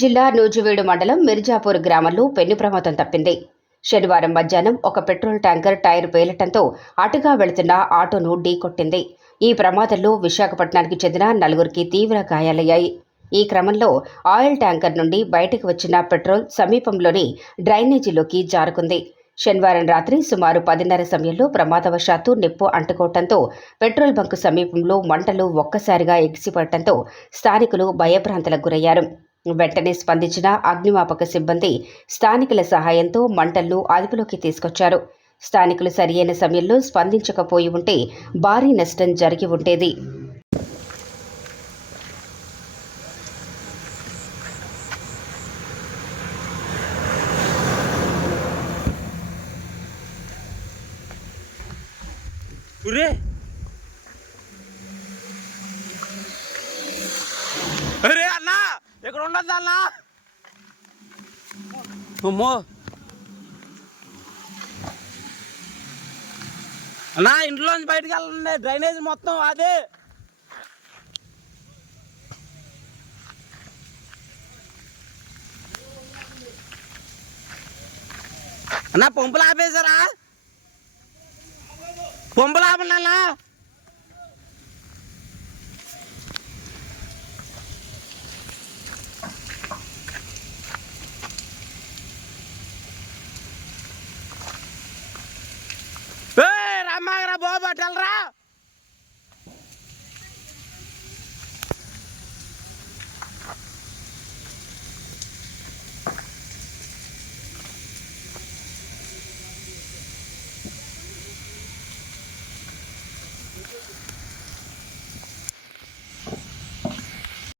జిల్లా నూజివీడు మండలం మిర్జాపూర్ గ్రామంలో పెను ప్రమాదం తప్పింది. శనివారం మధ్యాహ్నం ఒక పెట్రోల్ ట్యాంకర్ టైర్ పేలటంతో అటుగా వెళుతున్న ఆటోను ఢీకొట్టింది. ఈ ప్రమాదంలో విశాఖపట్నానికి చెందిన 4 తీవ్ర గాయాలయ్యాయి. ఈ క్రమంలో ఆయిల్ ట్యాంకర్ నుండి బయటకు వచ్చిన పెట్రోల్ సమీపంలోని డ్రైనేజీలోకి జారుకుంది. శనివారం రాత్రి సుమారు 10:30 సమయంలో ప్రమాదవశాత్తు నిప్పు అంటుకోవడంతో పెట్రోల్ బంకు సమీపంలో మంటలు ఒక్కసారిగా ఎగిసిపడటంతో స్థానికులు భయభ్రాంతులకు గురయ్యారు. వెంటనే స్పందించిన అగ్నిమాపక సిబ్బంది స్థానికుల సహాయంతో మంటలను అదుపులోకి తీసుకొచ్చారు. స్థానికులు సరియైన సమయంలో స్పందించకపోయి ఉంటే భారీ నష్టం జరిగి ఉండేది. అరే అన్నా ఇక్కడ ఉండద్దు అన్నా. అమ్మో అన్నా, ఇంట్లోంచి బయటకు వెళ్ళండి, డ్రైనేజ్ మొత్తం అదే. అన్నా పంపులు ఆపేశారా? పంపులు ఆపండి అన్నా. రమ్మాగరా బాబు అటెల్రా.